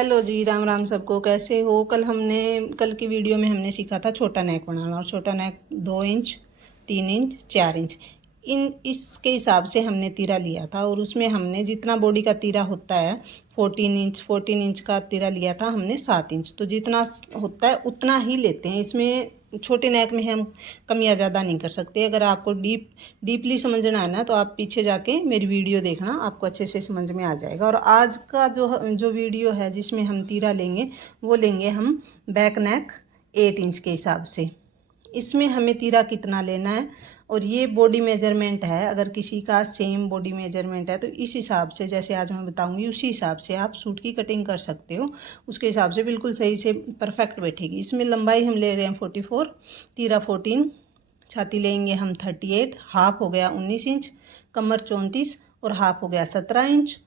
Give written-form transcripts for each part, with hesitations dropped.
Hello जी, राम राम सबको। कैसे हो? कल की वीडियो में हमने सीखा था छोटा नेक बनाना, और छोटा नेक 2 इंच, 3 इंच, 4 इंच इसके हिसाब से हमने तीरा लिया था। और उसमें हमने जितना बॉडी का तीरा होता है 14 इंच का तीरा लिया था हमने 7 इंच। तो जितना होता है उतना ही लेते हैं। इसमें छोटे नेक में हम कम या ज़्यादा नहीं कर सकते। अगर आपको डीपली समझना है ना, तो आप पीछे जाके मेरी वीडियो देखना, आपको अच्छे से समझ में आ जाएगा। और आज का जो वीडियो है जिसमें हम तीरा लेंगे, वो लेंगे हम बैक नेक 8 इंच के हिसाब से। इसमें हमें तीरा कितना लेना है, और ये बॉडी मेजरमेंट है। अगर किसी का सेम बॉडी मेजरमेंट है तो इस हिसाब से, जैसे आज मैं बताऊंगी उसी हिसाब से आप सूट की कटिंग कर सकते हो। उसके हिसाब से बिल्कुल सही से परफेक्ट बैठेगी। इसमें लंबाई हम ले रहे हैं 44, तीरा 14, छाती लेंगे हम 38, हाफ हो गया 19 इंच, कमर 34 और हाफ हो गया 17 इंच,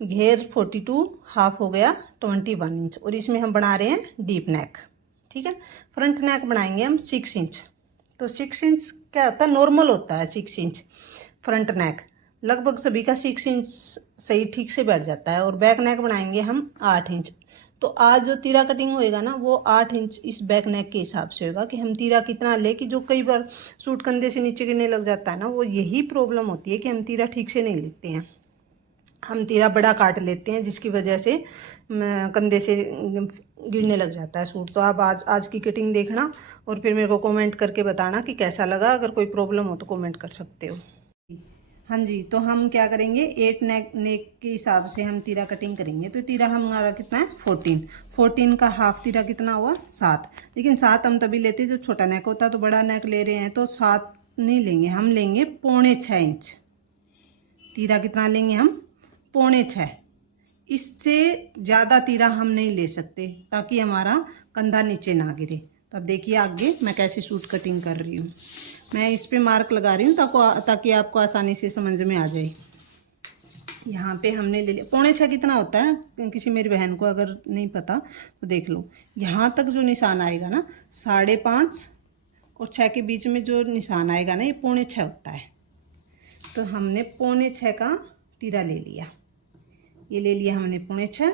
घेर 42, हाफ हो गया 21 इंच। और इसमें हम बना रहे हैं डीप नेक। ठीक है। फ्रंट नेक बनाएंगे हम 6 इंच। तो 6 इंच क्या होता है, नॉर्मल होता है 6 इंच फ्रंट नेक। लगभग सभी का 6 इंच सही ठीक से बैठ जाता है। और बैक नेक बनाएंगे हम 8 इंच। तो आज जो तीरा कटिंग होएगा ना, वो 8 इंच इस बैक नेक के हिसाब से होगा कि हम तीरा कितना ले। कि जो कई बार सूट कंधे से नीचे गिरने लग जाता है ना, वो यही प्रॉब्लम होती है कि हम तीरा ठीक से नहीं लेते हैं। हम तीरा बड़ा काट लेते हैं, जिसकी वजह से कंधे से गिरने लग जाता है सूट। तो आप आज की कटिंग देखना और फिर मेरे को कमेंट करके बताना कि कैसा लगा। अगर कोई प्रॉब्लम हो तो कमेंट कर सकते हो। हाँ जी, तो हम क्या करेंगे, 8 नेक के हिसाब से हम तीरा कटिंग करेंगे। तो तीरा हमारा कितना है 14 का हाफ तीरा कितना हुआ 7। लेकिन 7 हम तभी लेते जो छोटा नेक होता। तो बड़ा नेक ले रहे हैं तो 7 नहीं लेंगे, हम लेंगे 5.25 इंच। तीरा कितना लेंगे हम 5.25। इससे ज़्यादा तीरा हम नहीं ले सकते, ताकि हमारा कंधा नीचे ना गिरे। तो अब देखिए आगे मैं कैसे सूट कटिंग कर रही हूँ। मैं इस पे मार्क लगा रही हूँ ताकि आपको आसानी से समझ में आ जाए। यहाँ पे हमने ले लिया 5.25 कितना होता है, किसी मेरी बहन को अगर नहीं पता तो देख लो। यहाँ तक जो निशान आएगा ना, 5.5 और 6 के बीच में जो निशान आएगा ना, ये 5.25 होता है। तो हमने 5.25 का तीरा ले लिया। ये ले लिया हमने 5.25।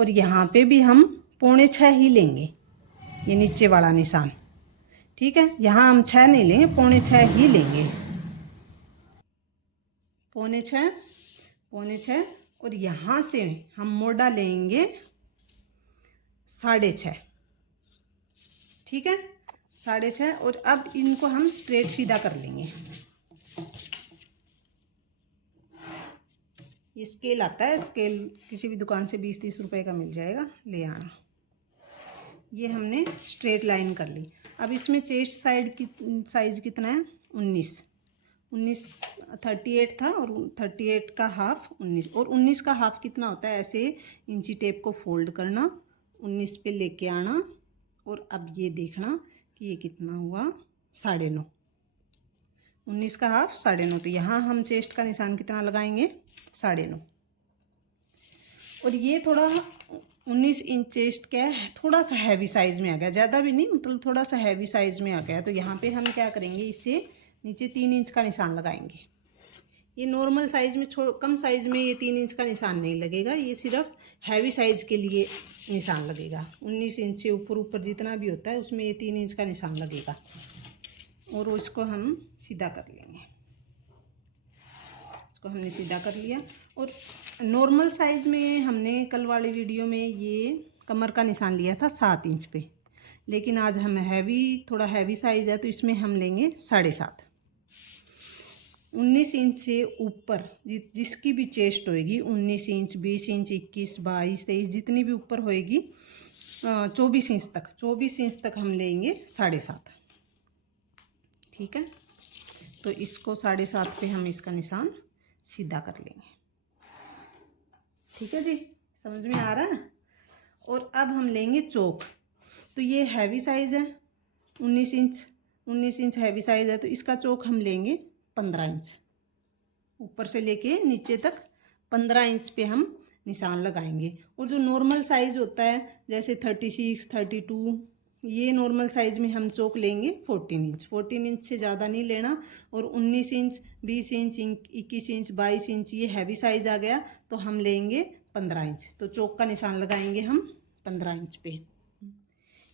और यहाँ पे भी हम 5.25 ही लेंगे, ये नीचे वाला निशान। ठीक है, यहाँ हम 6 नहीं लेंगे, 5.25 ही लेंगे। 5.25। और यहाँ से हम मोड़ा लेंगे 6.5। ठीक है, 6.5। और अब इनको हम स्ट्रेट सीधा कर लेंगे। ये स्केल आता है, स्केल किसी भी दुकान से 20-30 रुपए का मिल जाएगा, ले आना। ये हमने स्ट्रेट लाइन कर ली। अब इसमें चेस्ट साइड की साइज कितना है 19 38 था, और 38 का हाफ 19। और 19 का हाफ कितना होता है, ऐसे इंची टेप को फोल्ड करना, 19 पे लेके आना। और अब ये देखना कि ये कितना हुआ 9.5। 19 का हाफ 9.5। तो यहाँ हम चेस्ट का निशान कितना लगाएंगे 9.5। और ये थोड़ा 19 इंच चेस्ट क्या है, थोड़ा सा हैवी साइज में आ गया, ज़्यादा भी नहीं, मतलब थोड़ा सा हैवी साइज में आ गया। तो यहाँ पे हम क्या करेंगे, इससे नीचे 3 इंच का निशान लगाएंगे। ये नॉर्मल साइज में कम साइज में ये 3 इंच का निशान नहीं लगेगा, ये सिर्फ हैवी साइज के लिए निशान लगेगा। 19 इंच से ऊपर जितना भी होता है उसमें ये 3 इंच का निशान लगेगा। और इसको हम सीधा कर लेंगे। इसको हमने सीधा कर लिया। और नॉर्मल साइज़ में हमने कल वाले वीडियो में ये कमर का निशान लिया था 7 इंच पे। लेकिन आज हम थोड़ा हैवी साइज़ है, तो इसमें हम लेंगे 7.5। 19 इंच से ऊपर जिसकी भी चेस्ट होएगी, 19 इंच, 20 इंच, 21, 22, 23, जितनी भी ऊपर होएगी, 24 इंच तक हम लेंगे 7.5। ठीक है, तो इसको 7.5 पे हम इसका निशान सीधा कर लेंगे। ठीक है जी, समझ में आ रहा है। और अब हम लेंगे चौक। तो ये हैवी साइज़ है 19 इंच हैवी साइज़ है, तो इसका चौक हम लेंगे 15 इंच। ऊपर से लेके नीचे तक 15 इंच पे हम निशान लगाएंगे। और जो नॉर्मल साइज़ होता है, जैसे 36, 32, ये नॉर्मल साइज़ में हम चौक लेंगे 14 इंच से ज़्यादा नहीं लेना। और 19 इंच, 20 इंच, 21 इंच, 22 इंच ये हैवी साइज़ आ गया, तो हम लेंगे 15 इंच। तो चौक का निशान लगाएंगे हम 15 इंच पे।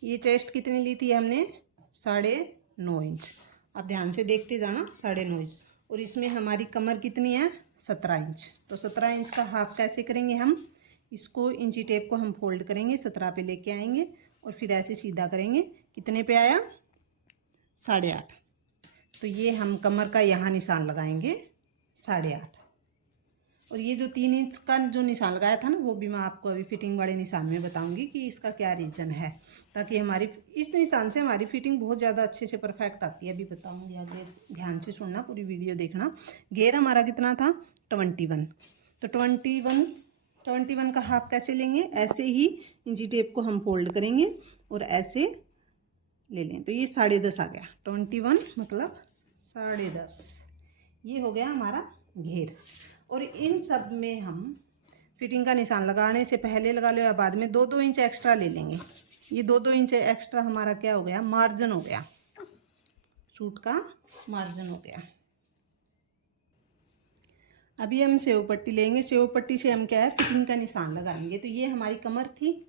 ये चेस्ट कितनी ली थी हमने? 9.5 इंच। आप ध्यान से देखते जाना, 9.5 इंच। और इसमें हमारी कमर कितनी है? 17 इंच। तो 17 इंच का हाफ कैसे करेंगे हम? इसको इंची टेप को हम फोल्ड करेंगे, 17 पे लेके आएंगे और फिर ऐसे सीधा करेंगे। कितने पे आया? 8.5। तो ये हम कमर का यहाँ निशान लगाएंगे 8.5। और ये जो 3 इंच का जो निशान लगाया था ना, वो भी मैं आपको अभी फिटिंग वाले निशान में बताऊंगी कि इसका क्या रीज़न है, ताकि हमारी इस निशान से हमारी फिटिंग बहुत ज़्यादा अच्छे से परफेक्ट आती है। अभी बताऊंगी, आगे ध्यान से सुनना, पूरी वीडियो देखना। घेर हमारा कितना था? 21। तो 21 का हाफ कैसे लेंगे? ऐसे ही इंची टेप को हम फोल्ड करेंगे और ऐसे ले लें। तो ये 10.5 आ गया। 21 मतलब 10.5, ये हो गया हमारा घेर। और इन सब में हम फिटिंग का निशान लगाने से पहले लगा लो या बाद में 2-2 इंच एक्स्ट्रा ले लेंगे। ये 2-2 इंच एक्स्ट्रा हमारा क्या हो गया? मार्जिन हो गया, सूट का मार्जिन हो गया। अभी हम सेव पट्टी लेंगे। सेव पट्टी से हम क्या है? फिटिंग का निशान लगाएंगे। तो ये हमारी कमर थी,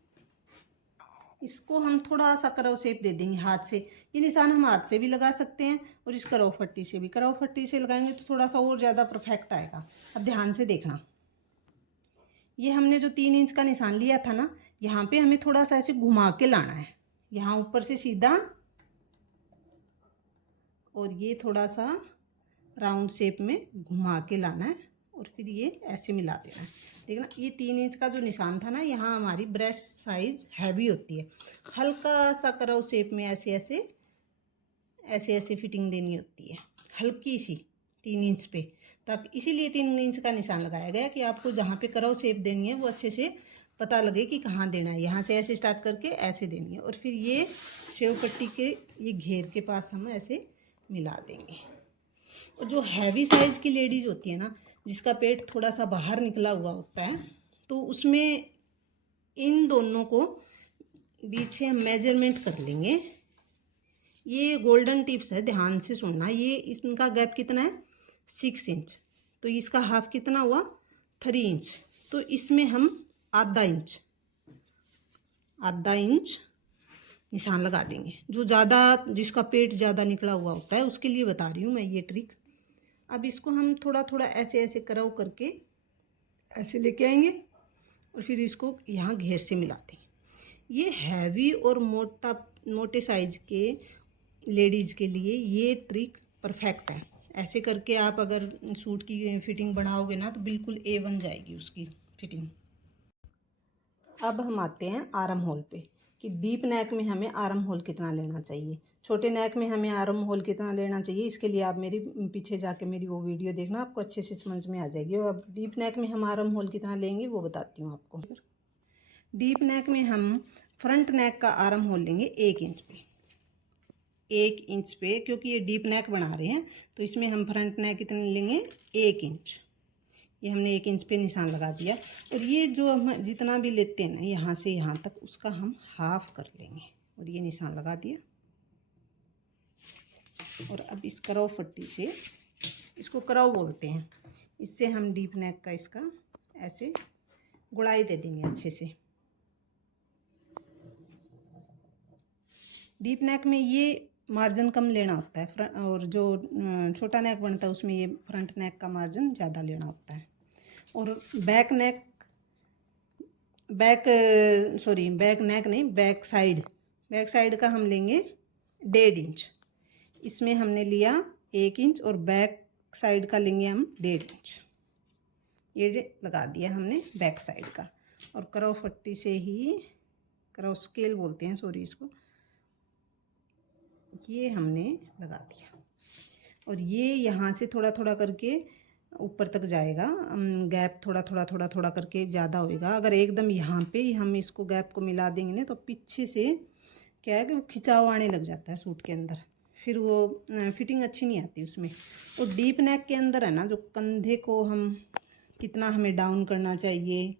इसको हम थोड़ा सा करव शेप दे देंगे हाथ से। ये निशान हम हाथ से भी लगा सकते हैं और इस करव पट्टी से भी। करव पट्टी से लगाएंगे तो थोड़ा सा और ज़्यादा परफेक्ट आएगा। अब ध्यान से देखना, ये हमने जो 3 इंच का निशान लिया था ना, यहाँ पे हमें थोड़ा सा ऐसे घुमा के लाना है। यहाँ ऊपर से सीधा और ये थोड़ा सा राउंड शेप में घुमा के लाना है और फिर ये ऐसे मिला देना है। देखना, ये 3 इंच का जो निशान था ना, यहाँ हमारी ब्रेस्ट साइज हैवी होती है। हल्का सा करव शेप में ऐसे ऐसे ऐसे ऐसे फिटिंग देनी होती है, हल्की सी 3 इंच पे। तब इसीलिए 3 इंच का निशान लगाया गया कि आपको जहाँ पे करव शेप देनी है वो अच्छे से पता लगे कि कहाँ देना है। यहाँ से ऐसे स्टार्ट करके ऐसे देनी है और फिर ये सेव पट्टी के ये घेर के पास हम ऐसे मिला देंगे। और जो हैवी साइज़ की लेडीज़ होती है ना, जिसका पेट थोड़ा सा बाहर निकला हुआ होता है, तो उसमें इन दोनों को बीच से हम मेजरमेंट कर लेंगे। ये गोल्डन टिप्स है, ध्यान से सुनना। ये इनका गैप कितना है? 6 इंच। तो इसका हाफ कितना हुआ? 3 इंच। तो इसमें हम आधा इंच निशान लगा देंगे। जो ज़्यादा, जिसका पेट ज़्यादा निकला हुआ होता है उसके लिए बता रही हूँ मैं ये ट्रिक। अब इसको हम थोड़ा थोड़ा ऐसे ऐसे करव करके ऐसे लेके आएंगे और फिर इसको यहाँ घेर से मिला देंगे। ये हैवी और मोटे साइज के लेडीज़ के लिए ये ट्रिक परफेक्ट है। ऐसे करके आप अगर सूट की फिटिंग बनाओगे ना, तो बिल्कुल ए बन जाएगी उसकी फिटिंग। अब हम आते हैं आर्म होल पे कि डीप नेक में हमें आर्म होल कितना लेना चाहिए, छोटे नेक में हमें आर्म होल कितना लेना चाहिए। इसके लिए आप मेरी पीछे जाके मेरी वो वीडियो देखना, आपको अच्छे से समझ में आ जाएगी। और अब डीप नेक में हम आर्म होल कितना लेंगे वो बताती हूँ आपको। डीप नेक में हम फ्रंट नेक का आर्म होल लेंगे 1 इंच पे। 1 इंच पे, क्योंकि ये डीप नेक बना रहे हैं तो इसमें हम फ्रंट नेक कितने लेंगे? 1 इंच। ये हमने 1 इंच पे निशान लगा दिया। और ये जो हम जितना भी लेते हैं ना, यहाँ से यहाँ तक, उसका हम हाफ कर लेंगे और ये निशान लगा दिया। और अब इस करव पट्टी से, इसको करव बोलते हैं, इससे हम डीप नेक का इसका ऐसे गुड़ाई दे देंगे अच्छे से। डीप नेक में ये मार्जिन कम लेना होता है और जो छोटा नेक बनता है उसमें ये फ्रंट नेक का मार्जिन ज़्यादा लेना होता है। और बैक नेक नहीं, बैक साइड का हम लेंगे 1.5 इंच। इसमें हमने लिया 1 इंच और बैक साइड का लेंगे हम 1.5 इंच। ये लगा दिया हमने बैक साइड का। और करव पट्टी से ही, करव स्केल बोलते हैं, सॉरी, इसको ये हमने लगा दिया। और ये यहाँ से थोड़ा थोड़ा करके ऊपर तक जाएगा। गैप थोड़ा थोड़ा करके ज़्यादा होएगा। अगर एकदम यहाँ पे ही हम इसको गैप को मिला देंगे ना, तो पीछे से क्या है कि वो खिंचाव आने लग जाता है सूट के अंदर, फिर वो फिटिंग अच्छी नहीं आती उसमें। और डीप नेक के अंदर है ना, जो कंधे को हम कितना हमें डाउन करना चाहिए,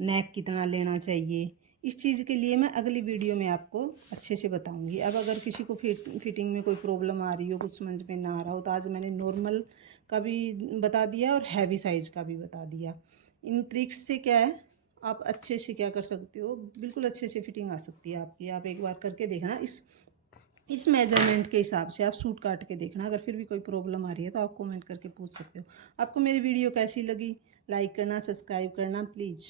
नेक कितना लेना चाहिए, इस चीज़ के लिए मैं अगली वीडियो में आपको अच्छे से बताऊंगी। अब अगर किसी को फिटिंग में कोई प्रॉब्लम आ रही हो, कुछ समझ में ना आ रहा हो, तो आज मैंने नॉर्मल का भी बता दिया और हैवी साइज का भी बता दिया। इन ट्रिक्स से क्या है आप अच्छे से क्या कर सकते हो, बिल्कुल अच्छे से फिटिंग आ सकती है आपकी। आप एक बार करके देखना, इस मेजरमेंट के हिसाब से आप सूट काट के देखना। अगर फिर भी कोई प्रॉब्लम आ रही है तो आप कमेंट करके पूछ सकते हो। आपको मेरी वीडियो कैसी लगी, लाइक करना, सब्सक्राइब करना प्लीज़।